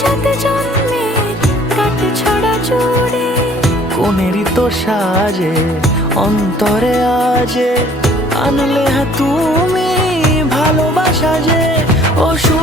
সাথে জন্মে কাটে ছড়া জোরে কোনেরই তো সাজে অন্তরে আজে আনলে হ্যাঁ তুমি ভালোবাসা যে ও